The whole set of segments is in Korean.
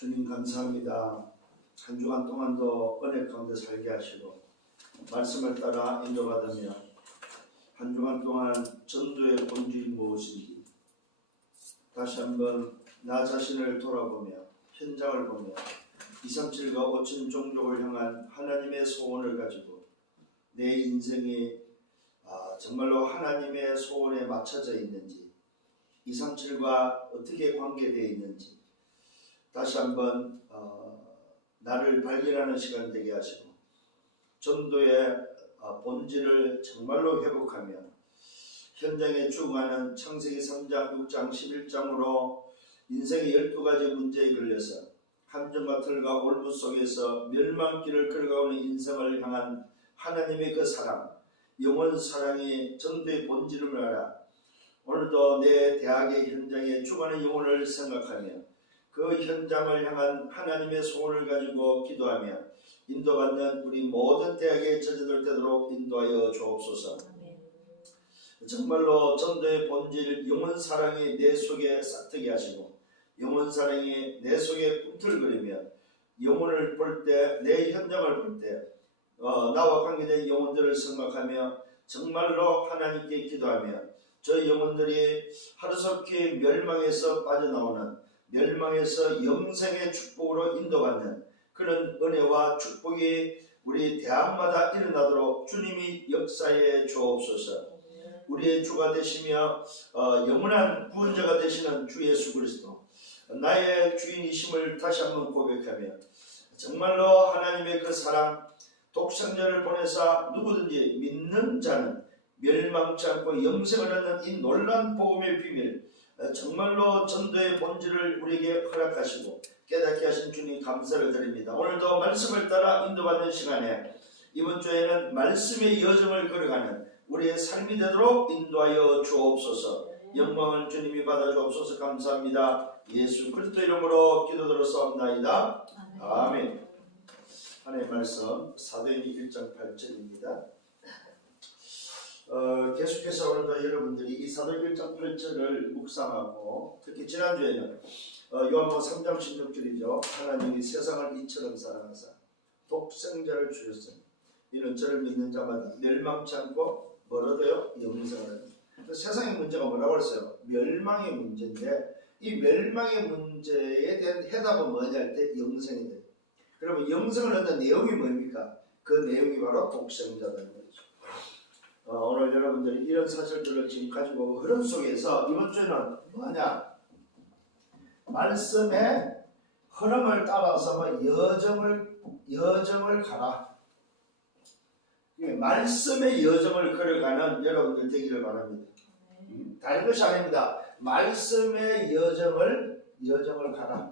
주님 감사합니다. 한 주간 동안도 은혜 가운데 살게 하시고 말씀을 따라 인도받으며 한 주간 동안 전도의 본질이 무엇인지 다시 한번 나 자신을 돌아보며 현장을 보며 237과 5천 종족을 향한 하나님의 소원을 가지고 내 인생이 정말로 하나님의 소원에 맞춰져 있는지 237과 어떻게 관계되어 있는지 다시 한번 나를 발견하는 시간 되게 하시고 전도의 본질을 정말로 회복하며 현장에 죽어가는 창세기 3장, 6장, 11장으로 인생의 12가지 문제에 걸려서 함정과 틀과 올무 속에서 멸망길을 걸어가는 인생을 향한 하나님의 그 사랑, 영원 사랑이 전도의 본질을 알아 오늘도 내 대학의 현장에 죽어가는 영혼을 생각하며 그 현장을 향한 하나님의 소원을 가지고 기도하며 인도받는 우리 모든 대학의 저자들 되도록 인도하여 주옵소서. 정말로 전도의 본질 영원 사랑이 내 속에 싹트게 하시고 영원 사랑이 내 속에 꿈틀거리며 영혼을 볼 때 내 현장을 볼 때 나와 관계된 영혼들을 생각하며 정말로 하나님께 기도하며 저 영혼들이 하루속히 멸망에서 빠져나오는 멸망에서 영생의 축복으로 인도받는 그런 은혜와 축복이 우리 대학마다 일어나도록 주님이 역사해 주옵소서. 우리의 주가 되시며 영원한 구원자가 되시는 주 예수 그리스도 나의 주인이심을 다시 한번 고백하며 정말로 하나님의 그 사랑 독생자를 보내사 누구든지 믿는 자는 멸망치 않고 영생을 얻는 이 놀라운 복음의 비밀 정말로 전도의 본질을 우리에게 허락하시고 깨닫게 하신 주님 감사를 드립니다. 오늘도 말씀을 따라 인도받는 시간에 이번 주에는 말씀의 여정을 걸어가는 우리의 삶이 되도록 인도하여 주옵소서. 영광을 주님이 받아 주옵소서. 감사합니다. 예수 그리스도 이름으로 기도드렸사옵나이다. 아멘. 하나님의 말씀 사도행전 1장 8절입니다. 계속해서 오늘도 여러분들이 이 사도행전 1장 8절을 묵상하고 특히 지난주에는 요한복음 3장 16절이죠. 하나님이 세상을 이처럼 사랑하사 독생자를 주셨으니 이는 저를 믿는 자마다 멸망치 않고 멀어도요 영생을 하는. 세상의 문제가 뭐라고 했어요? 멸망의 문제인데 이 멸망의 문제에 대한 해답은 뭐냐 할 때 영생이 돼요. 그러면 영생을 얻는 내용이 뭡니까? 그 내용이 바로 독생자라는 거죠. 오늘 여러분들이 이런 사실들을 지금 가지고 흐름 속에서 이번 주에는 뭐냐? 말씀의 흐름을 따라서 여정을 가라. 말씀의 여정을 걸어가는 여러분들 되기를 바랍니다. 다른 것이 아닙니다. 말씀의 여정을 가라.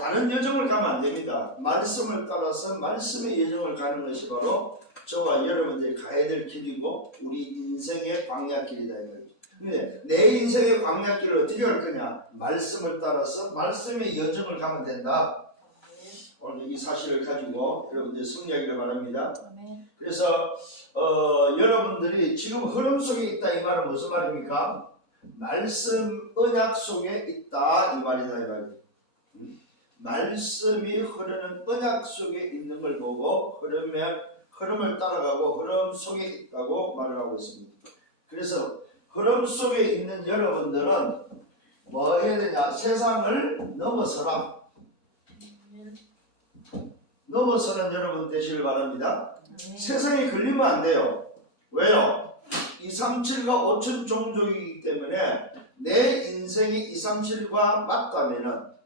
다른 여정을 가면 안 됩니다. 말씀을 따라서 말씀의 여정을 가는 것이 바로 저와 여러분들이 가야 될 길이고 우리 인생의 광야길이다. 근데 내 인생의 광야길을 어떻게 갈 거냐? 말씀을 따라서 말씀의 여정을 가면 된다. 오늘 이 사실을 가지고 여러분들 승리하기를 바랍니다. 그래서 여러분들이 지금 흐름 속에 있다 이 말은 무슨 말입니까? 말씀 언약 속에 있다 이 말이다 이 말이에요. 말씀이 흐르는 언약 속에 있는 걸 보고 흐름을 따라가고 흐름 속에 있다고 말을 하고 있습니다. 그래서 흐름 속에 있는 여러분들은 뭐 해야 되냐? 세상을 넘어서라. 넘어서는 여러분 되시길 바랍니다. 세상에 걸리면 안 돼요. 왜요? 237과 5천 종족이기 때문에 내 인생이 237과 맞다면은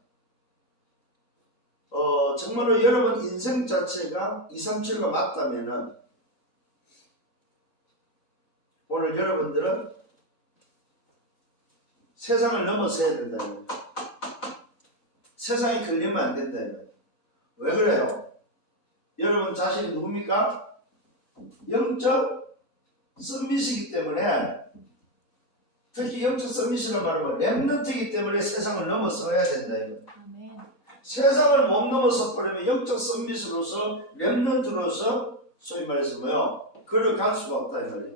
정말로 여러분 인생 자체가 237과 맞다면은 오늘 여러분들은 세상을 넘어서야 된다. 세상에 걸리면 안 된다. 왜 그래요? 여러분 자신이 누굽니까? 영적 서밋이기 때문에 특히 영적 서밋이라는 말은 렘넌트이기 때문에 세상을 넘어서야 된다. 세상을 못 넘어서 버리면 영적 서밋으로서 렘넌트로서 소위 말해서 뭐요? 걸어갈 수가 없다 이 말이에요.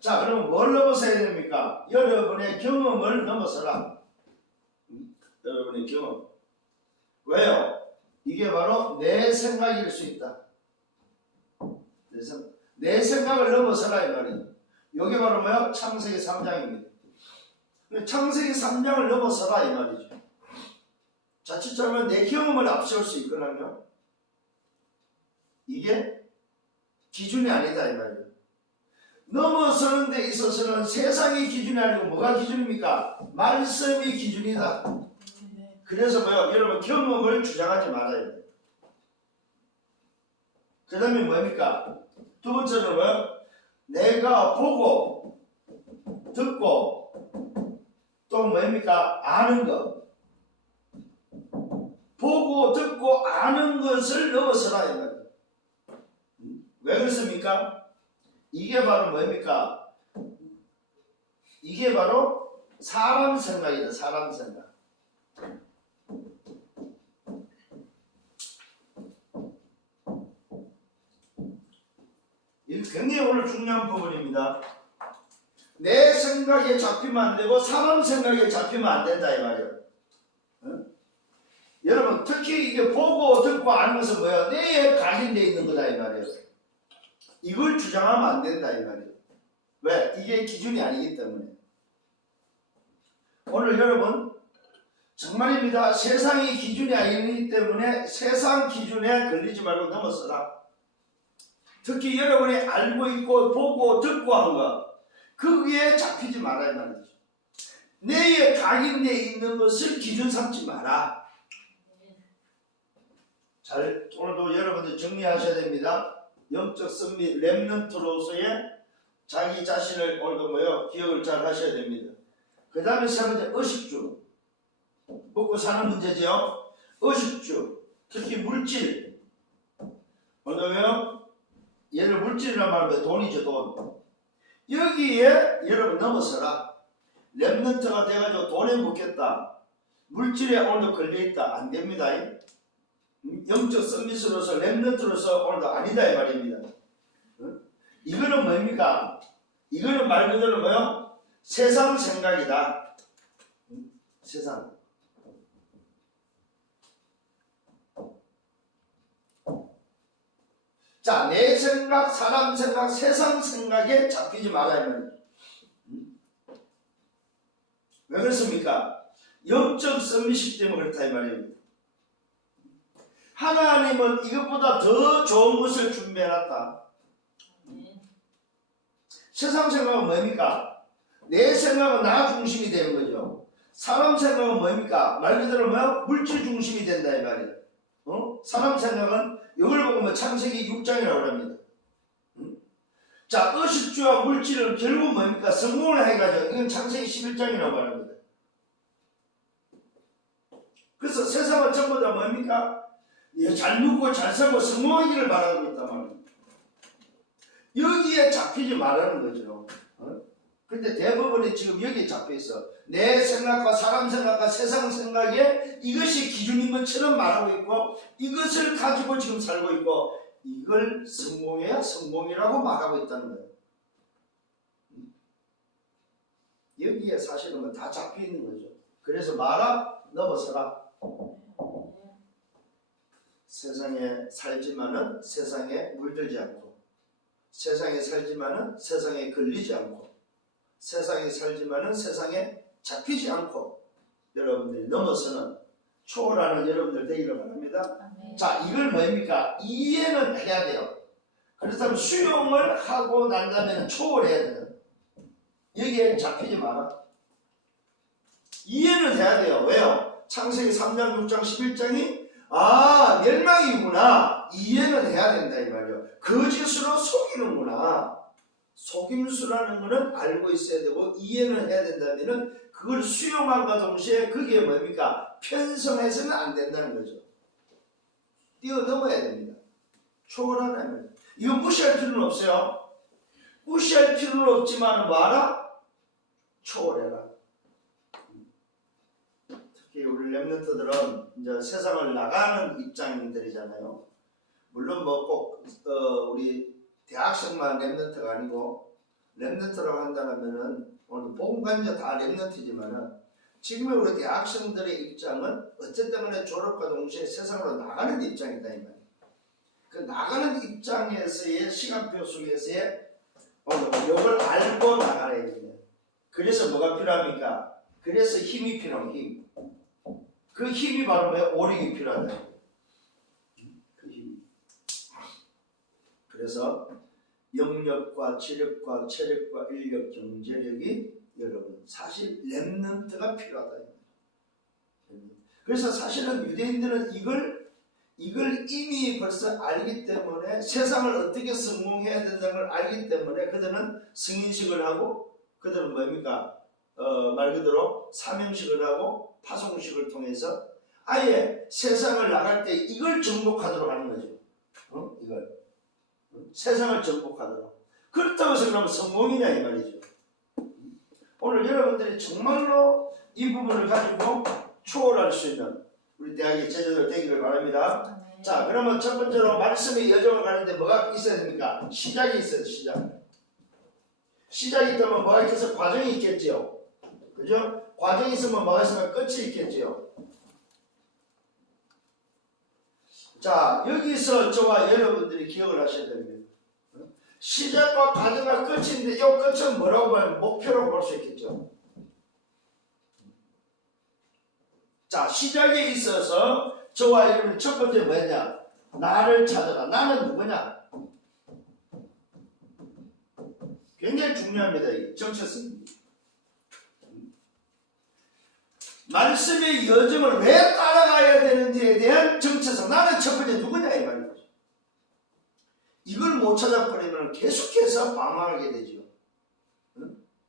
자, 그럼 뭘 넘어서야 됩니까? 여러분의 경험을 넘어서라. 여러분의 경험. 왜요? 이게 바로 내 생각일 수 있다. 내 생각을 넘어서라 이 말이에요. 이게 바로 뭐야? 창세기 3장입니다. 창세기 3장을 넘어서라 이 말이죠. 자칫 잘하면 내 경험을 앞세울 수 있거든요. 이게 기준이 아니다 이 말이에요. 넘어서는 데 있어서는 세상이 기준이 아니고 뭐가 기준입니까? 말씀이 기준이다. 그래서 뭐요? 여러분 경험을 주장하지 말아야 돼요. 그 다음에 뭡니까? 두 번째는 뭐요? 내가 보고 듣고 또 뭡니까? 아는 것. 보고 듣고 아는 것을 넘어서라 이 말이에요. 왜 그렇습니까? 이게 바로 뭡니까? 이게 바로 사람 생각이다. 사람 생각. 이 굉장히 오늘 중요한 부분입니다. 내 생각에 잡히면 안 되고 사람 생각에 잡히면 안 된다 이 말이에요. 응? 여러분 특히 이게 보고 듣고 아는 것은 뭐야? 뇌에 각인되어 있는 거다 이 말이에요. 이걸 주장하면 안 된다 이 말이에요. 왜? 이게 기준이 아니기 때문에. 오늘 여러분 정말입니다. 세상이 기준이 아니기 때문에 세상 기준에 걸리지 말고 넘어서라. 특히 여러분이 알고 있고 보고 듣고 한 것, 그 위에 잡히지 말아야 말이죠. 뇌에 각인되어 있는 것을 기준 삼지 마라. 잘 오늘도 여러분들 정리하셔야 됩니다. 영적 승리 렘넌트로서의 자기 자신을 오늘도 뭐요? 기억을 잘 하셔야 됩니다. 그 다음에 세 번째 의식주. 먹고 사는 문제죠. 의식주. 특히 물질. 뭐냐면 얘를 물질이라고 말하면 돈이죠. 돈. 여기에 여러분 넘어서라. 렘넌트가 돼가지고 돈에 묶였다. 물질에 오늘도 걸려있다. 안 됩니다. 영적 서비스로서 렘넌트로서 오늘도 아니다 이 말입니다. 이거는 뭡니까? 이거는 말 그대로 뭐요? 세상 생각이다. 세상. 자, 내 생각, 사람 생각, 세상 생각에 잡히지 말아야 합니다. 왜 그렇습니까? 영적 서밋이기 때문에 그렇다 이 말입니다. 하나님은 이것보다 더 좋은 것을 준비해놨다. 세상 생각은 뭡니까? 내 생각은 나 중심이 되는 거죠. 사람 생각은 뭡니까? 말 그대로 뭐야? 물질 중심이 된다 이 말이에요. 사람 생각은 이걸 보고 뭐 창세기 6장이라고 합니다. 자, 의식주와 물질은 결국 뭡니까? 성공을 해가지고 이건 창세기 11장이라고 합니다. 그래서 세상은 전부 다 뭡니까? 잘 눕고 잘 살고 성공하기를 바라고 있단 말입니다. 여기에 잡히지 말라는 거죠. 근데 대부분이 지금 여기에 잡혀있어. 내 생각과 사람 생각과 세상 생각에 이것이 기준인 것처럼 말하고 있고 이것을 가지고 지금 살고 있고 이걸 성공해야 성공이라고 말하고 있다는 거예요. 여기에 사실은 다 잡혀있는 거죠. 그래서 말아 넘어서라. 세상에 살지만은 세상에 물들지 않고 세상에 살지만은 세상에 걸리지 않고 세상에 살지만은 세상에 잡히지 않고 여러분들이 넘어서는 초월하는 여러분들 되기를 바랍니다. 자, 이걸 뭡니까? 이해는 해야 돼요. 그렇다면 수용을 하고 난 다음에는 초월해야 돼요. 여기에 잡히지 마라. 이해는 해야 돼요. 왜요? 창세기 3장, 6장, 11장이 멸망이구나. 이해는 해야 된다 이 말이에요. 거짓으로 속이는구나. 속임수라는 것은 알고 있어야 되고 이해는 해야 된다면은 그걸 수용함과 동시에 그게 뭡니까? 편성해서는 안 된다는 거죠. 뛰어넘어야 됩니다. 초월하는 이거 무시할 필요는 없어요. 무시할 필요는 없지만 뭐하라? 초월해라. 특히 우리 렘넌트들은 이제 세상을 나가는 입장들이잖아요. 물론 뭐 꼭 우리 대학생만 렘넌트가 아니고 렘넌트라고 한다면은 오늘 복음관자 다 렘넌트지만은 지금의 우리 대학생들의 입장은 어쨌든 간에 졸업과 동시에 세상으로 나가는 입장이다 이 말이에요. 그 나가는 입장에서의 시간표 속에서의 이걸 알고 나가야 돼요. 그래서 뭐가 필요합니까? 그래서 힘이 필요합니다. 힘. 그 힘이 바로 뭐야? 오력이 필요하다. 그 힘. 그래서 영력과 지력과 체력과 인력, 경제력이 여러분 사실 렘넌트가 필요하다. 그래서 사실은 유대인들은 이걸 이미 벌써 알기 때문에 세상을 어떻게 성공해야 된다는 걸 알기 때문에 그들은 승인식을 하고 그들은 뭡니까? 말 그대로 사명식을 하고 파송식을 통해서 아예 세상을 나갈 때 이걸 정복하도록 하는 거죠. 이걸 세상을 정복하도록. 그렇다고 해서 그러면 성공이냐 이 말이죠. 오늘 여러분들이 정말로 이 부분을 가지고 초월할 수 있는 우리 대학의 제자들 되기를 바랍니다. 자, 그러면 첫 번째로 말씀의 여정을 가는데 뭐가 있어야 됩니까? 시작이 있어야 돼요. 시작이 있다면 뭐가 있겠어? 과정이 있겠지요. 그죠? 과정이 있으면 뭐가 있으면 끝이 있겠지요. 자, 여기서 저와 여러분들이 기억을 하셔야 됩니다. 시작과 과정과 끝인데 이 끝은 뭐라고 보면 목표라고 볼 수 있겠죠. 자, 시작에 있어서 저와 여러분의 첫 번째 뭐냐? 나를 찾아라. 나는 누구냐? 굉장히 중요합니다. 이 정체성입니다. 말씀의 여정을 왜 따라가야 되는지에 대한 정체성. 나는 첫 번째 누구냐 이 말이죠. 이걸 못 찾아버리면 계속해서 방황하게 되죠.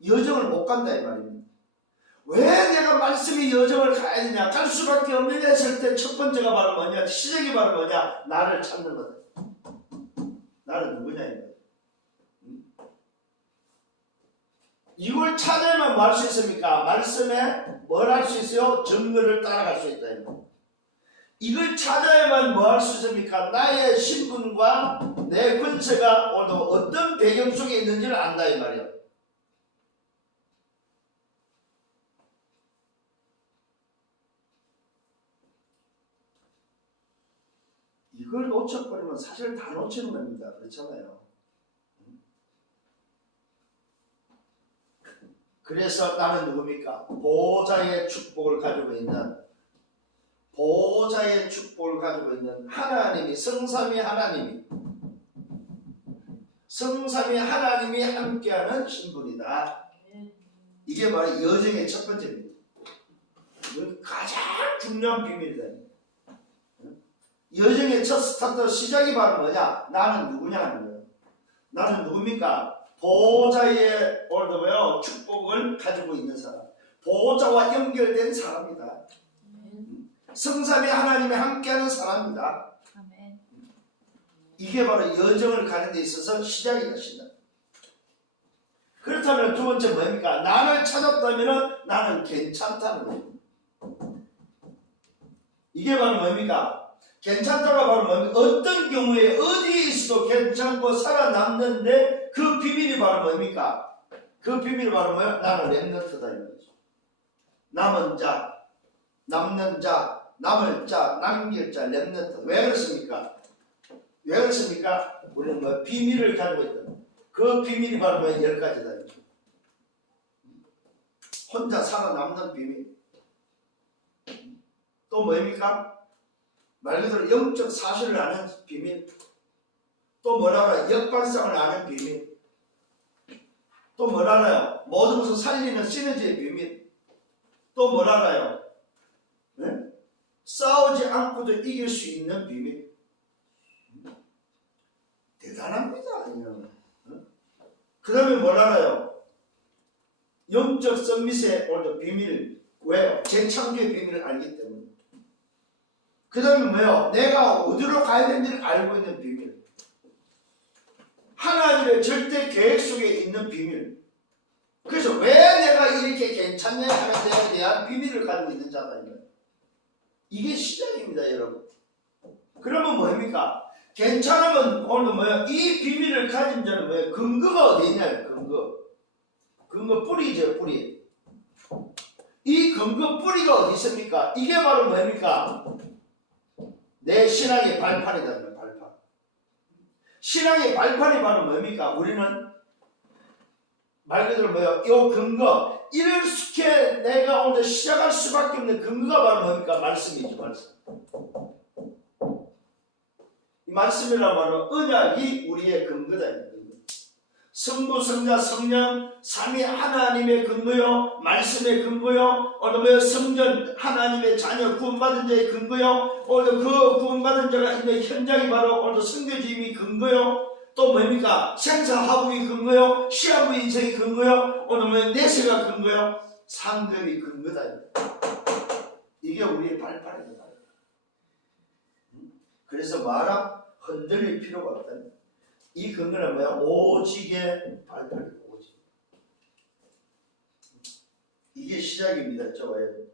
여정을 못 간다 이 말입니다. 왜 내가 말씀의 여정을 가야 되냐? 갈 수밖에 없느냐 했을 때 첫 번째가 바로 뭐냐? 시작이 바로 뭐냐? 나를 찾는 거다. 나는 누구냐 이 말이야. 이걸 찾아야만 뭐 할 수 있습니까? 말씀에 뭘 할 수 있어요? 정글을 따라갈 수 있다 이 말이야. 이걸 찾아야만 뭐 할 수 있습니까? 나의 신분과 내 근처가 오늘 어떤 배경 속에 있는지를 안다 이 말이야. 이걸 놓쳐버리면 사실 다 놓치는 겁니다. 그렇잖아요. 그래서 나는 누굽니까? 보호자의 축복을 가지고 있는 하나님이 성삼위 하나님이 함께하는 신분이다. 이게 바로 여정의 첫 번째입니다. 이건 가장 중요한 비밀이다. 여정의 첫 스타트 시작이 바로 뭐냐? 나는 누구냐 하는 거예요. 나는 누굽니까? 보호자의 오늘도요 축복을 가지고 있는 사람, 보호자와 연결된 사람이다. 성삼위 하나님이 함께하는 사람이다. 이게 바로 여정을 가는 데 있어서 시작이다. 시작. 그렇다면 두 번째 뭡니까? 나를 찾았다면 나는 괜찮다는 거예요. 이게 바로 뭡니까? 괜찮다가 바로 뭡니까? 어떤 경우에 어디에 있어도 괜찮고 살아남는데 그 비밀이 바로 뭡니까? 그 비밀이 바로 뭐야? 나는 렘넌트다 이 말이죠. 남은 자, 남는 자, 남을 자, 남길 자, 렘넌트. 왜 그렇습니까? 우리는 뭐 비밀을 가지고 있다. 그 비밀이 바로 뭐야? 10가지다. 혼자 살아남는 비밀. 또 뭡니까? 말 그대로 영적 사실을 아는 비밀. 또 뭘 알아요? 역발상을 아는 비밀. 또 뭘 알아요? 모든 것을 살리는 시너지의 비밀. 또 뭘 알아요? 네? 싸우지 않고도 이길 수 있는 비밀. 대단합니다. 그 다음에 뭘 알아요? 영적 서밋의 오늘 비밀. 왜요? 재창조의 비밀을 알기 때문에. 그 다음에 뭐요? 내가 어디로 가야 되는지를 알고 있는 비밀. 하나님의 절대 계획 속에 있는 비밀. 그래서 왜 내가 이렇게 괜찮냐 하는 데에 대한 비밀을 가지고 있는 자다. 이게 시작입니다, 여러분. 그러면 뭐입니까? 괜찮으면 오늘 뭐야? 이 비밀을 가진 자는 뭐야? 근거가 어디 있냐요? 근거 뿌리죠, 뿌리. 이 근거 뿌리가 어디 있습니까? 이게 바로 뭡니까? 내 신앙의 발판이다. 발판. 신앙의 발판이 바로 뭡니까? 우리는 말 그대로 뭐예요? 이 근거, 이렇게 내가 오늘 시작할 수밖에 없는 근거가 바로 뭡니까? 말씀이죠. 말씀. 이 말씀이라고 하는 언약이 우리의 근거다. 성부, 성자, 성령, 삼위 하나님의 근거요, 말씀의 근거요, 오늘 뭐 성전 하나님의 자녀 구원받은 자의 근거요, 오늘 그 구원받은 자가 있는 현장이 바로 오늘 성교지임이 근거요, 또 뭡니까? 생사하복이 근거요, 시한부 인생이 근거요, 오늘 뭐 내세가 근거요, 상급이 근거다. 이게 우리의 발판입니다. 그래서 말아 흔들릴 필요가 없다. 이 근거는 뭐야? 오직의 발판이다. 오직. 이게 시작입니다. 좋아요.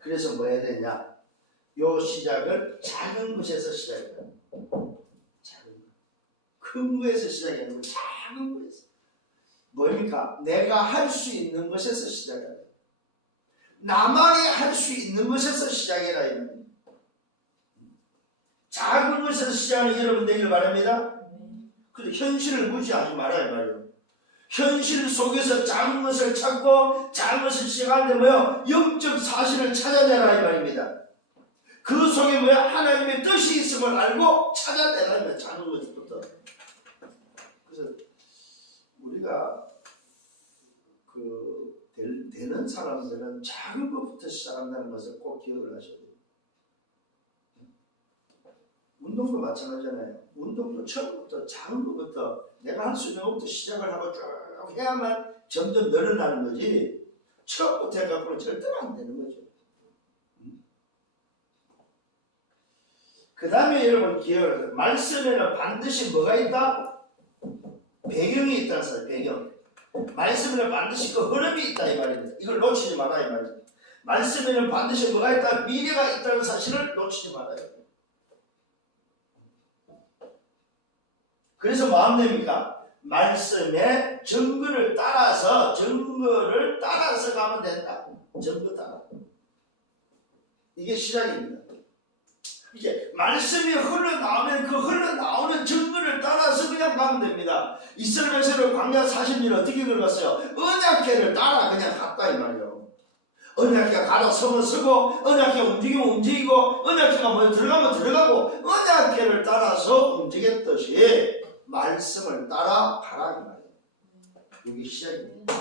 그래서 뭐 해야 되냐? 요 시작을 작은 것에서 시작해야 돼. 작은 것. 큰 거에서 시작해야 돼. 작은 거에서. 뭡니까? 내가 할 수 있는 것에서 시작해야 돼. 나만이 할 수 있는 것에서 시작해라. 이 말이에요. 작은 것에서 시작하는 여러분 되기를 바랍니다. 그래서 현실을 무시하지 말아야 말이에요. 현실 속에서 작은 것을 찾고 작은 것을 시작하는데 뭐요? 영적 사실을 찾아내라 이 말입니다. 그 속에 뭐야? 하나님의 뜻이 있음을 알고 찾아내라 이 말이에요. 작은 것부터. 그래서 우리가 되는 사람들은 작은 것부터 시작한다는 것을 꼭 기억을 하셔야 돼요. 운동도 마찬가지잖아요. 운동도 처음부터 작은 것부터 내가 할 수 있는 것부터 시작을 하고 쭉 해야만 점점 늘어나는 거지 처음부터 해갖고는 절대로 안 되는 거죠. 그 다음에 여러분 기억을 하세요. 말씀에는 반드시 뭐가 있다? 배경이 있다는 사실 배경. 말씀에는 반드시 그 흐름이 있다 이 말입니다. 이걸 놓치지 마라 이 말이죠. 말씀에는 반드시 뭐가 있다? 미래가 있다는 사실을 놓치지 말아요. 그래서 뭐 하면 됩니까? 말씀의 증거를 따라서 가면 된다. 증거 따라. 이게 시작입니다. 이제 말씀이 흘러나오면 그 흘러나오는 증거를 따라서 그냥 가면 됩니다. 이스라엘 백성을 광야 40년 어떻게 걸었어요? 언약궤를 따라 그냥 갔다 이 말이에요. 언약궤가 가다 서면 서고 언약궤가 움직이면 움직이고 언약궤가 뭐 들어가면 들어가고 언약궤를 따라서 움직였듯이 말씀을 따라 가라 이 말이에요. 이게 시작입니다.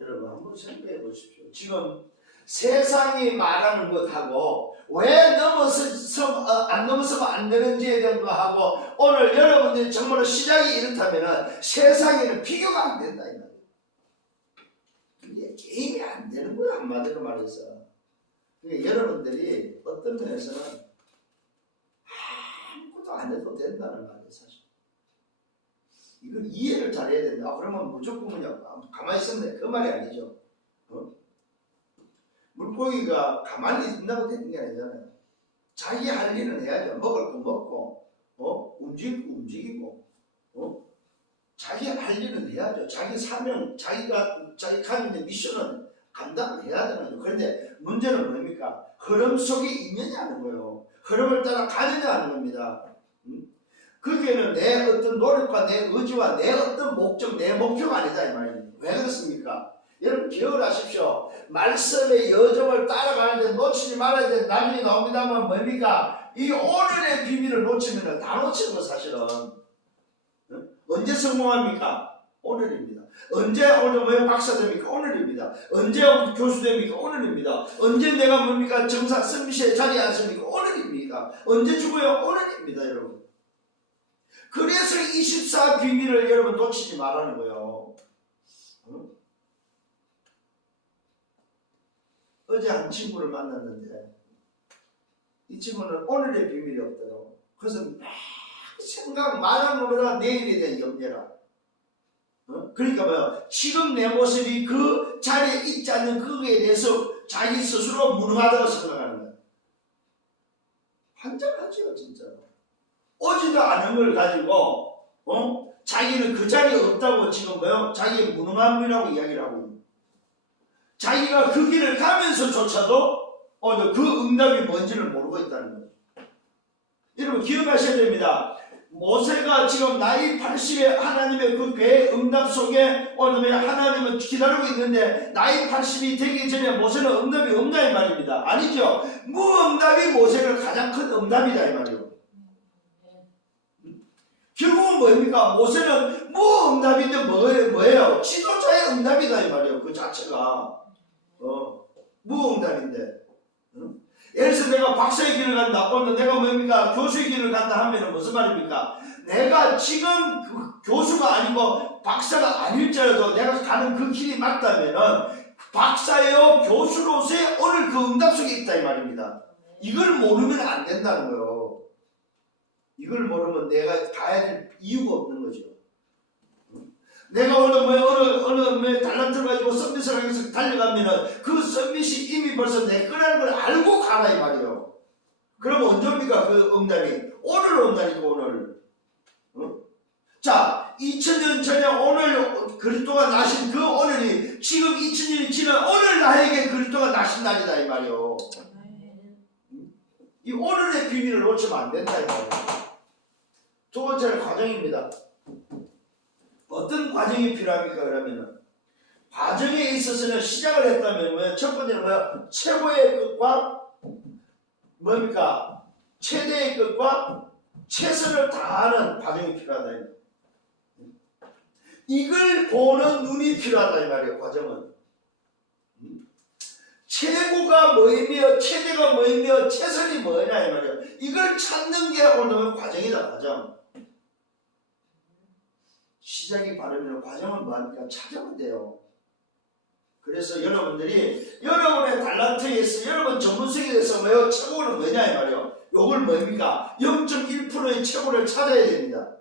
여러분 한번 생각해 보십시오. 지금 세상이 말하는 것하고 왜 안 넘어서면 안 되는지에 대한 것하고 오늘 여러분들이 정말로 시작이 이렇다면 세상에는 비교가 안 된다 이 말이에요. 이게 게임이 안 되는 거야 한마디로 말해서. 그러니까 여러분들이 어떤 면에서는 아무것도 안 해도 된다는 말이에요 사실. 이걸 이해를 잘해야 된다. 그러면 무조건 그냥 가만히 있으면 돼. 그 말이 아니죠. 물고기가 가만히 있는다고 되는 게 아니잖아요. 자기 할 일은 해야죠. 먹을 거 먹고, 움직일 거 움직이고, 자기 할 일은 해야죠. 자기 사명, 자기 가진 있는 미션은 감당을 해야 되는 거죠. 그런데 문제는 뭡니까? 흐름 속에 있느냐는 거예요. 흐름을 따라 가느냐 하는 겁니다. 거기에는 내 어떤 노력과 내 의지와 내 어떤 목적, 내 목표가 아니다 이 말입니다. 왜 그렇습니까? 여러분 기억을 하십시오. 말씀의 여정을 따라가는데 놓치지 말아야 되는 나중에 나옵니다만 뭡니까? 이 오늘의 비밀을 놓치면 다 놓치는 거 사실은. 언제 성공합니까? 오늘입니다. 언제 오늘 왜 박사 됩니까? 오늘입니다. 언제 교수 됩니까? 오늘입니다. 언제 내가 뭡니까? 정사 승리시에 자리에 앉습니까? 오늘입니다. 언제 죽어요? 오늘입니다 여러분. 그래서 24 비밀을 여러분 놓치지 말라는 거예요. 어제 한 친구를 만났는데 이 친구는 오늘의 비밀이 없더라고. 그래서 생각 말하는 것보다 내일에 대한 염려라. 그러니까 뭐야? 지금 내 모습이 그 자리에 있지 않는 그거에 대해서 자기 스스로 무능하다고 생각하는 거야. 환장하죠 진짜로. 오지도 않은 걸 가지고 자기는 그 자리에 없다고 지금 뭐요? 자기의 무능함이라고 이야기를 하고 있는. 자기가 그 길을 가면서조차도 그 응답이 뭔지를 모르고 있다는 거예요. 여러분 기억하셔야 됩니다. 모세가 지금 나이 80에 하나님의 그 괴의 응답 속에 하나님은 기다리고 있는데 나이 80이 되기 전에 모세는 응답이 없다 이 말입니다. 아니죠. 무응답이 모세를 가장 큰 응답이다 이 말이에요. 결국은 뭡니까? 모세는 무응답인데 뭐예요? 지도자의 응답이다 이 말이에요. 그 자체가 무응답인데. 예를 들어서 내가 박사의 길을 간다. 오늘 내가 뭡니까? 교수의 길을 간다 하면 무슨 말입니까? 내가 지금 그 교수가 아니고 박사가 아닐지라도 내가 가는 그 길이 맞다면은 박사요 교수로서의 오늘 그 응답 속에 있다 이 말입니다. 이걸 모르면 안 된다는 거예요. 이걸 모르면 내가 가야 될 이유가 없는 거죠. 내가 어느 달란트를 가지고 서밋을 해서 달려가면은 그 서밋이 이미 벌써 내 거라는 걸 알고 가라 이 말이에요. 그럼 언제입니까? 그 응답이 오늘 온다니까 오늘. 자, 2000년 전에 오늘 그리스도가 나신 그 오늘이 지금 2000년이 지난 오늘 나에게 그리스도가 나신 날이다 이 말이에요. 이 오늘의 비밀을 놓치면 안 된다 이 말이에요. 두 번째는 과정입니다. 어떤 과정이 필요합니까? 그러면은 과정에 있어서는 시작을 했다면 첫 번째는 뭐야? 최고의 끝과 뭡니까? 최대의 끝과 최선을 다하는 과정이 필요하다. 이걸 보는 눈이 필요하다 이 말이에요. 과정은 최고가 뭐이며 최대가 뭐이며 최선이 뭐냐 이 말이에요. 이걸 찾는 게 오늘 과정이다. 과정. 시작이 바르면 과정은 뭐합니까? 찾으면 돼요. 그래서 여러분들이 여러분의 달란트에 있어 여러분 전문성에 대해서 뭐예요? 최고는 뭐냐 이 말이에요. 요걸 뭡니까? 0.1%의 최고를 찾아야 됩니다.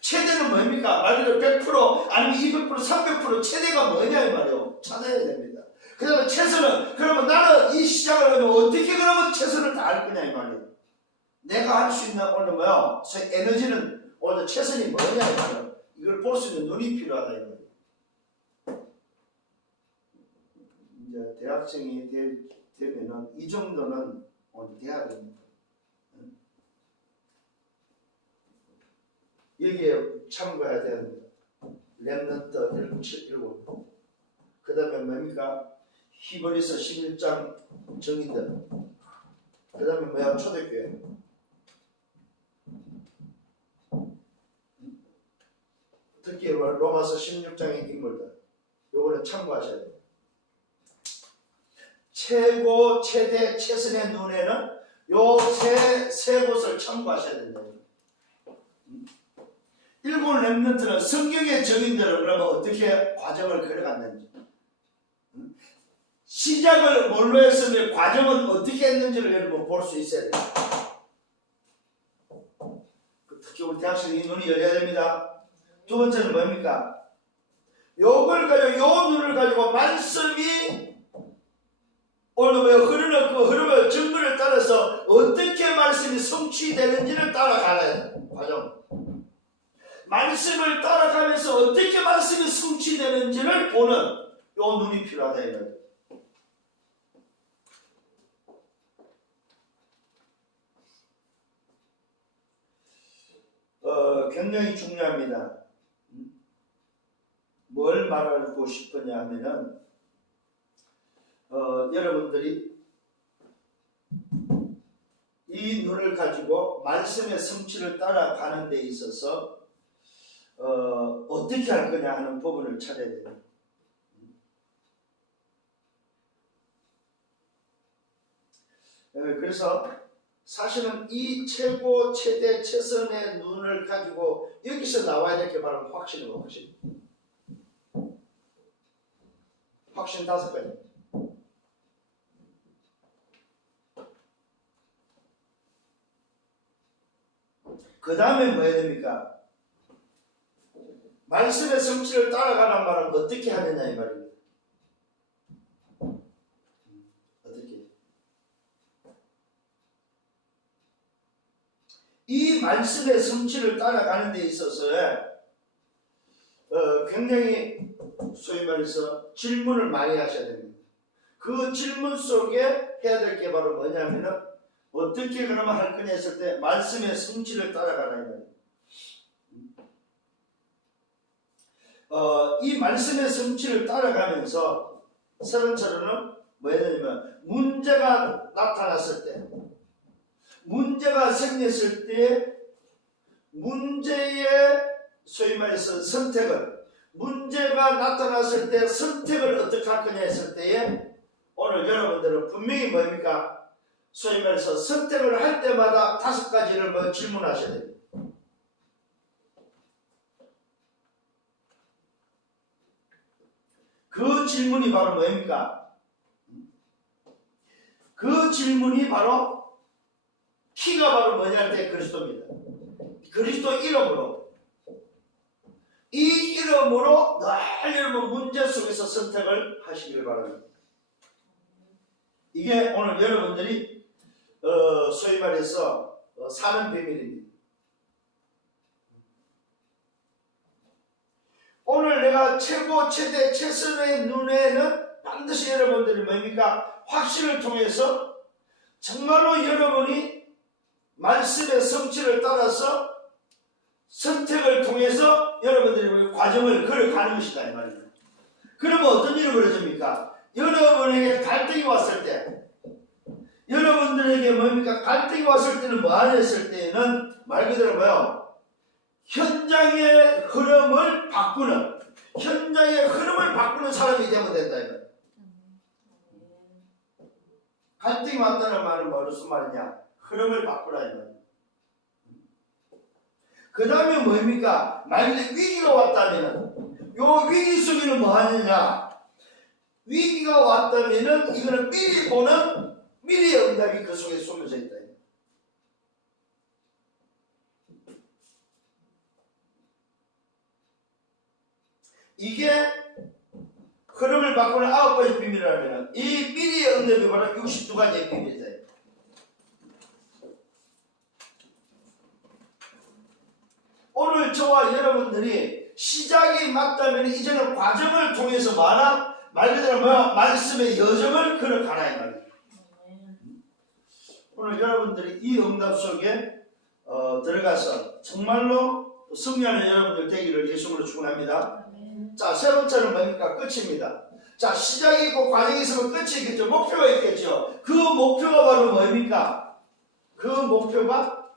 최대는 뭡니까? 말 그대로 100% 아니면 200% 300% 최대가 뭐냐 이 말이에요. 찾아야 됩니다. 그 다음에 최선은 그러면 나는 이 시작을 하면 어떻게 그러면 최선을 다할 거냐 이 말이에요. 내가 할 수 있는 오늘 뭐요? 에너지는 오늘 최선이 뭐냐 이 말이에요. 이걸 볼 수 있는 눈이 필요하다 이 말이에요. 이제 대학생이 되면은 이 정도는 오늘 돼야 됩니다. 여기에 참고해야 됩니다. 렘넌트 7. 그 다음에 뭡니까? 히브리서 11장 정인들. 그 다음에 뭐야? 초대교회. 특히 로마서 16장의 인물들. 요거는 참고하셔야 돼요. 최고, 최대, 최선의 눈에는 요 세 곳을 참고하셔야 된다. 일곱 렘넌트는 성경의 증인들은 그러면 어떻게 과정을 걸어갔는지, 시작을 뭘로 했으면 과정은 어떻게 했는지를 여러분 볼 수 있어야 돼요. 특히 우리 대학생이 눈이 열려야 됩니다. 두 번째는 뭡니까? 요걸 가지고 요 눈을 가지고 말씀이 오늘 흐르는 그 흐름의 증거를 따라서 어떻게 말씀이 성취되는지를 따라가는 과정. 말씀을 따라가면서 어떻게 말씀이 성취되는지를 보는 요 눈이 필요하다 이거예요. 굉장히 중요합니다. 뭘 말하고 싶으냐 하면은 여러분들이 이 눈을 가지고 말씀의 성취를 따라가는 데 있어서 어떻게 할 거냐 하는 부분을 찾아야 돼요. 그래서 사실은 이 최고, 최대, 최선의 눈을 가지고 여기서 나와야 될 게 바로 확신이고 확신. 확신 5가지. 그 다음에 뭐 해야 됩니까? 말씀의 성취를 따라가란 말은 어떻게 하느냐 이 말입니다. 어떻게? 이 말씀의 성취를 따라가는 데 있어서 굉장히 소위 말해서 질문을 많이 하셔야 됩니다. 그 질문 속에 해야 될 게 바로 뭐냐면은 어떻게 그러면 할 거냐 했을 때 말씀의 성취를 따라가라. 이 말씀의 성취를 따라가면서 서론처럼은 뭐냐면 문제가 나타났을 때, 문제가 생겼을 때 문제의 소위 말해서 선택을, 문제가 나타났을 때 선택을 어떻게 할 거냐 했을 때에 오늘 여러분들은 분명히 뭡니까? 소위 말해서 선택을 할 때마다 5가지를 뭐 질문하셔야 됩니다. 그 질문이 바로 뭡니까? 그 질문이 바로 키가 바로 뭐냐 할 때 그리스도입니다. 그리스도 이름으로, 이 이름으로 늘 여러분 문제 속에서 선택을 하시길 바랍니다. 이게 오늘 여러분들이 소위 말해서 사는 비밀입니다. 오늘 내가 최고 최대 최선의 눈에는 반드시 여러분들이 뭡니까? 확신을 통해서 정말로 여러분이 말씀의 성취를 따라서 선택을 통해서 여러분들이 과정을 걸어가는 것이다 이 말입니다. 그러면 어떤 일이 벌어집니까? 여러분에게 갈등이 왔을 때, 여러분들에게 뭡니까? 갈등이 왔을 때는 뭐 하냐 했을 때는 말 그대로 뭐요? 현장의 흐름을 바꾸는, 현장의 흐름을 바꾸는 사람이 되면 된다 이 말이야. 갈등이 왔다는 말은 무슨 말이냐? 흐름을 바꾸라 이 말이야. 그 다음에 뭡니까? 만약에 위기가 왔다면은, 요 위기 속에는 뭐 하느냐? 위기가 왔다면은 이거는 미리 보는 미리의 응답이 그 속에 숨어져 있다. 이게 흐름을 바꾸는 9가지 비밀이라면 이 미리의 응답이 바로 62가지의 비밀이다. 오늘 저와 여러분들이 시작이 맞다면 이제는 과정을 통해서 말 그대로 뭐야? 말씀의 여정을 걸어가라 이 말이에요. 오늘 여러분들이 이 응답 속에 들어가서 정말로 승리하는 여러분들 되기를 예수님으로 축원합니다. 자, 세 번째는 뭡니까? 끝입니다. 자, 시작이 있고 과정이 있으면 끝이 있겠죠. 목표가 있겠죠. 그 목표가 바로 뭡니까? 그 목표가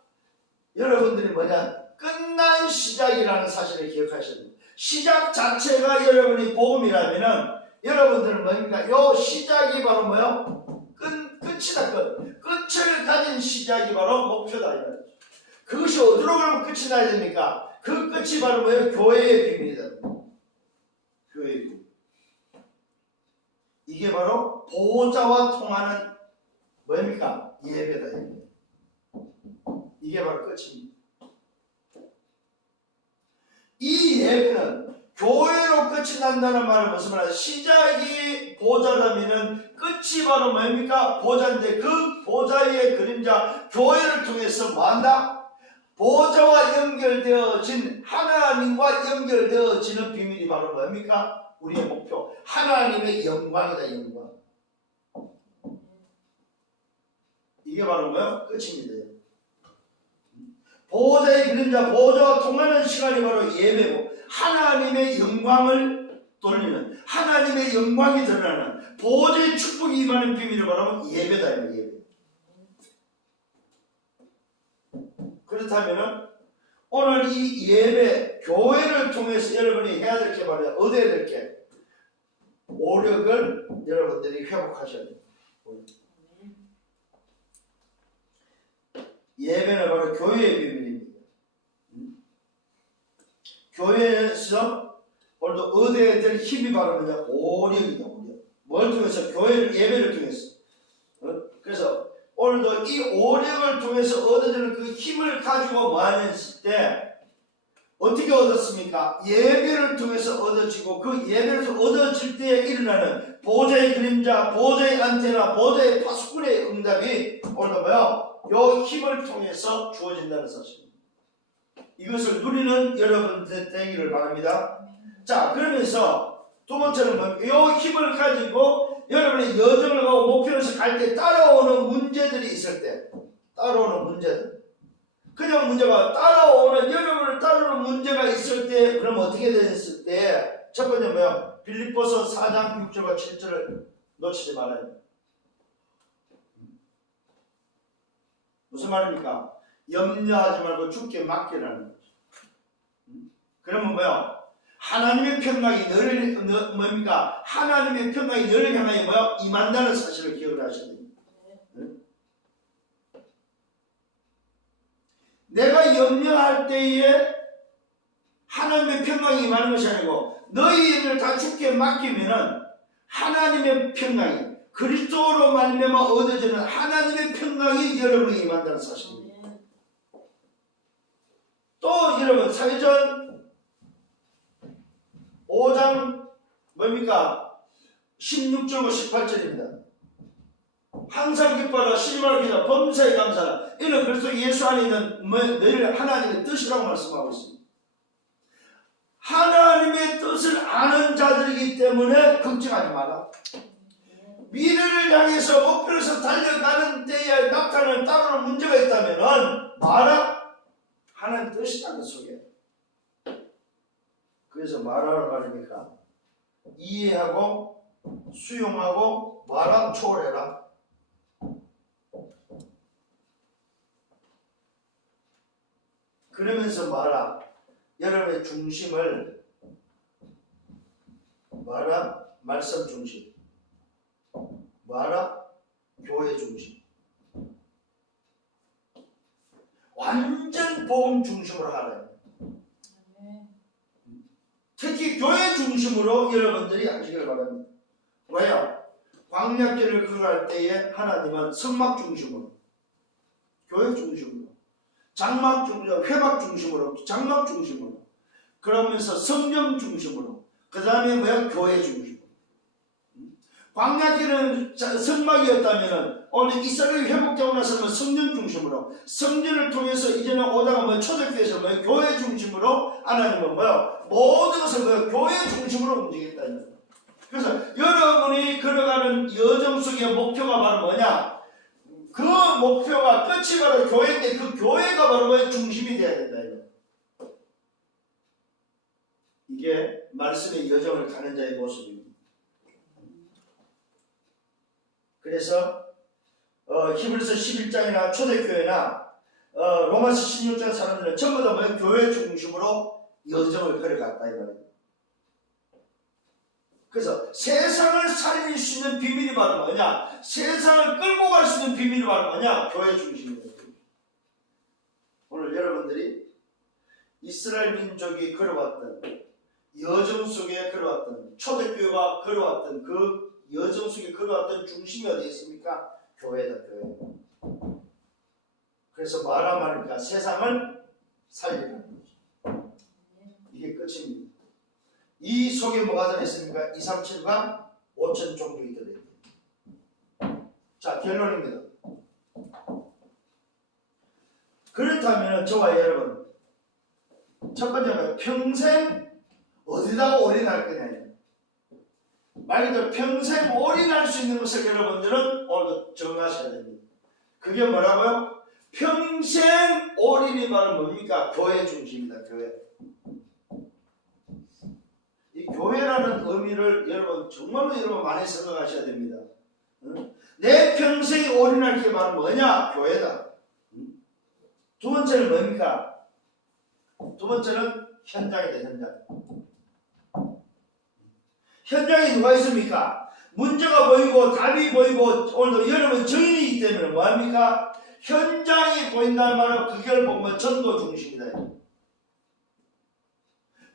여러분들이 뭐냐? 끝난 시작이라는 사실을 기억하셔야 됩니다. 시작 자체가 여러분이 복음이라면은 여러분들은 뭡니까? 요 시작이 바로 뭐요? 끝이다. 끝을 가진 시작이 바로 목표다. 그것이 어디로 가면 끝이 나야 됩니까? 그 끝이 바로 뭐예요? 교회의 비밀이다. 교회의 비밀. 이게 바로 보호자와 통하는 뭡니까? 예배다. 이게 바로 끝입니다. 이 예배는 교회로 끝이 난다는 말은 무슨 말이야? 시작이 보좌라면은 끝이 바로 뭡니까? 보좌인데 그 보좌의 그림자 교회를 통해서 뭐한다? 보좌와 연결되어진 하나님과 연결되어지는 비밀이 바로 뭡니까? 우리의 목표 하나님의 영광이다. 영광. 이게 바로 뭐야? 끝입니다. 보호자의 그림자, 보호자와 통하는 시간이 바로 예배고 하나님의 영광을 돌리는, 하나님의 영광이 드러나는 보호자의 축복이 임하는 비밀을 말하면 예배다. 예배. 그렇다면 오늘 이 예배, 교회를 통해서 여러분이 해야 될 게 바로 얻어야 될 게 오력을 여러분들이 회복하셔야 돼요. 예배는 바로 교회의 비밀입니다. 교회에서 오늘도 얻어야 될 힘이 바로 뭐냐? 오력이다. 오력. 뭘 통해서? 교회를, 예배를 통해서. 그래서 오늘도 이 오력을 통해서 얻어지는 그 힘을 가지고 뭐 하셨을 때 어떻게 얻었습니까? 예배를 통해서 얻어지고 그 예배를 통해서 얻어질 때에 일어나는 보호자의 그림자, 보호자의 안테나, 보호자의 파수꾼의 응답이 오늘도 뭐요? 이 힘을 통해서 주어진다는 사실입니다. 이것을 누리는 여러분들 되기를 바랍니다. 자, 그러면서 두 번째는 뭐, 이 힘을 가지고 여러분의 여정을 가고 목표에서 갈 때 따라오는 문제들이 있을 때, 따라오는 문제들. 그냥 문제가 따라오는, 여러분을 따라오는 문제가 있을 때, 그럼 어떻게 됐을 때, 첫 번째 뭐야? 빌립보서 4장 6절과 7절을 놓치지 말아요. 무슨 말입니까? 염려하지 말고 주께 맡기라는 거죠. 그러면 뭐야? 하나님의 평강이 너를 뭡니까? 하나님의 평강이 너를 향하여 뭐야? 임한다는 사실을 기억을 하셔야 됩니다. 내가 염려할 때에 하나님의 평강이 임하는 것이 아니고 너희 일을 다 주께 맡기면은 하나님의 평강이 그리스도로 말미암아 얻어지는 하나님의 평강이 여러분에게 임한다는 사실입니다. 또 여러분 사도전 5장 뭡니까? 16절과 18절입니다. 항상 기뻐하라 시집하라 기도하라 범사에 감사하라. 이는 그리스도 예수 안에 있는 너희를 하나님의 뜻이라고 말씀하고 있습니다. 하나님의 뜻을 아는 자들이기 때문에 걱정하지 마라. 미래를 향해서 목표에서 달려가는 때에 나타나는 따르는 문제가 있다면 마라. 하나님 뜻이다 그 속에. 그래서 말하라고 하니까 이해하고 수용하고 마라 초월해라. 그러면서 마라. 여러분의 중심을 마라. 말씀 중심. 마라. 교회 중심. 완전 복음 중심으로 하라. 특히 교회 중심으로 여러분들이 하시길 바랍니다. 왜요? 광야길을 걸어갈 때에 하나님은 성막 중심으로, 교회 중심으로, 장막 중심으로, 회막 중심으로, 장막 중심으로, 그러면서 성령 중심으로, 그 다음에 뭐야? 교회 중심으로. 광야길은 성막이었다면 오늘 이스라엘이 회복되고 나서는 성령 중심으로, 성전을 통해서 이제는 오다가 뭐 초대교회에서 뭐 교회 중심으로 하나님은 뭐요? 모든 것을 뭐 교회 중심으로 움직이겠다. 그래서 여러분이 걸어가는 여정 속의 목표가 바로 뭐냐? 그 목표가 끝이 바로 교회인데 그 교회가 바로 뭐의 중심이 돼야 된다. 이게 말씀의 여정을 가는 자의 모습입니다. 그래서 히브리서 11장이나 초대교회나 로마서 16장 사람들은 전부 다 뭐예요? 교회 중심으로 여정을 걸어갔다 이 말이에요. 그래서 세상을 살릴 수 있는 비밀이 바로 뭐냐? 세상을 끌고 갈 수 있는 비밀이 바로 뭐냐? 교회 중심입니다. 오늘 여러분들이 이스라엘 민족이 걸어왔던 여정 속에 걸어왔던 초대교회가 걸어왔던 그 여정 속에 걸어왔던 중심이 어디 있습니까? 교회다, 교회. 그래서 말하니까 세상을 살리라는 거죠. 이게 끝입니다. 이 속에 뭐가 들어있습니까? 2, 3, 7과 5천 종족이 들어있습니다. 자, 결론입니다. 그렇다면 저와 여러분, 첫 번째는 평생 어디다가 올인할 거냐. 말 그대로 평생 올인할 수 있는 것을 여러분들은 오늘 정하셔야 됩니다. 그게 뭐라고요? 평생 올인이 바로 뭡니까? 교회 중심이다. 교회. 이 교회라는 의미를 여러분 정말로 여러분 많이 생각하셔야 됩니다. 내 평생에 올인할 게 바로 뭐냐? 교회다. 두 번째는 뭡니까? 두 번째는 현장이다. 현장. 현장에 누가 있습니까? 문제가 보이고 답이 보이고 오늘도 여러분 증인이기 때문에 뭐합니까? 현장이 보인다는 말은 그걸 보면 전도 중심이다.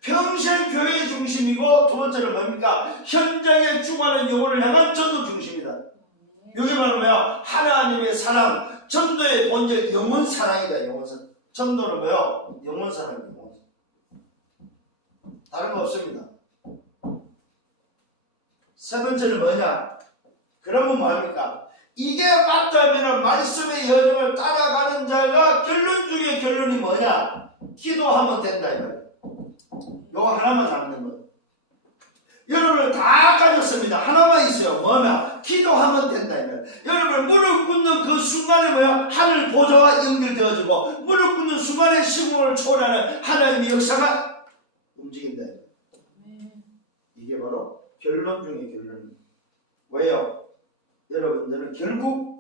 평생 교회 중심이고 두 번째는 뭡니까? 현장에 죽어가는 영혼을 향한 전도 중심이다. 여기 바로 뭐야? 하나님의 사랑, 전도의 본질 영혼 사랑이다. 영혼 사랑. 전도는 뭐요? 영혼 사랑입니다. 다른 거 없습니다. 세 번째는 뭐냐? 그러면 뭐합니까? 이게 맞다면 말씀의 여정을 따라가는 자가 결론 중에 결론이 뭐냐? 기도하면 된다 이 말이에요. 요거 하나만 남는 거예요. 여러분 다 가졌습니다. 하나만 있어요. 뭐냐? 기도하면 된다. 여러분 무릎 꿇는 그 순간에 뭐야? 하늘 보좌와 연결되어지고 무릎 꿇는 순간에 시공을 초월하는 하나님의 역사가 움직인다. 이게 바로 결론 중의 결론입니다. 왜요? 여러분들은 결국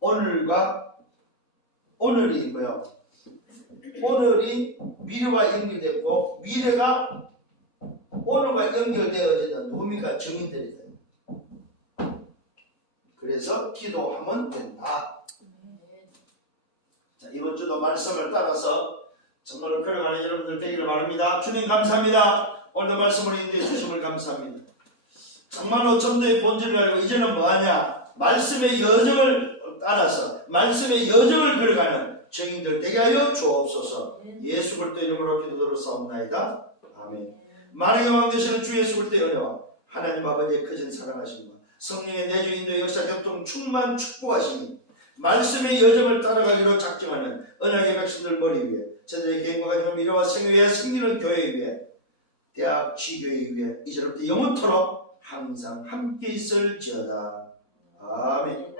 오늘이 뭐야? 오늘이 미래와 연결됐고 미래가 오늘과 연결되어지는 누굽니까? 증인들이 돼요. 그래서 기도하면 된다. 자, 이번 주도 말씀을 따라서 정말로 걸어가는 여러분들 되기를 바랍니다. 주님 감사합니다. 오늘도 말씀으로 인도해 주심을 감사합니다. 정말로 전도의 본질을 알고 이제는 뭐하냐? 말씀의 여정을 따라서 말씀의 여정을 걸어가는 증인들 되게 하여 주옵소서. 예수 그리스도 이름으로 기도드렸사옵나이다. 아멘. 만왕의 왕 되시는 주 예수 그리스도의 은혜와 하나님 아버지의 크신 사랑하심과 성령의 내주 인도의 역사 교통 충만 축복하심이 말씀의 여정을 따라가기로 작정하는 언약의 백성들 머리 위에 저들의 개인과 가정의 미래와 생애의 승리는 교회 위에 대학 지교회 위에 이제부터 영원토록 항상 함께 있을지어다. 아멘.